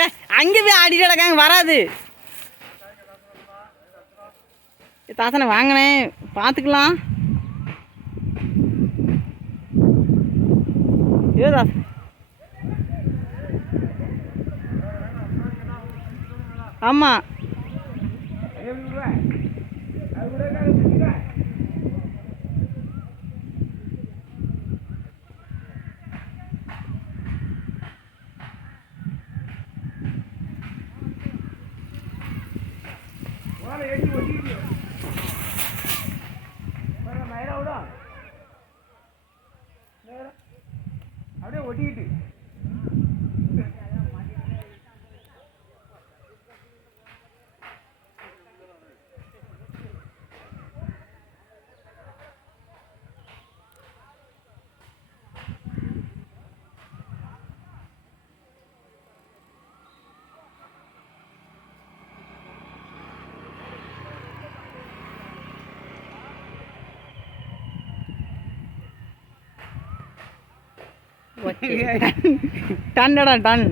ஏ அங்கே போய் ஆடிட்டு கிடக்காங்க வராது. தாத்தனை வாங்கினேன் பார்த்துக்கலாம். ஏ தாஸ் ஆமாம் அப்படியே ஒட்டிக்கிட்டு டன்டா டன்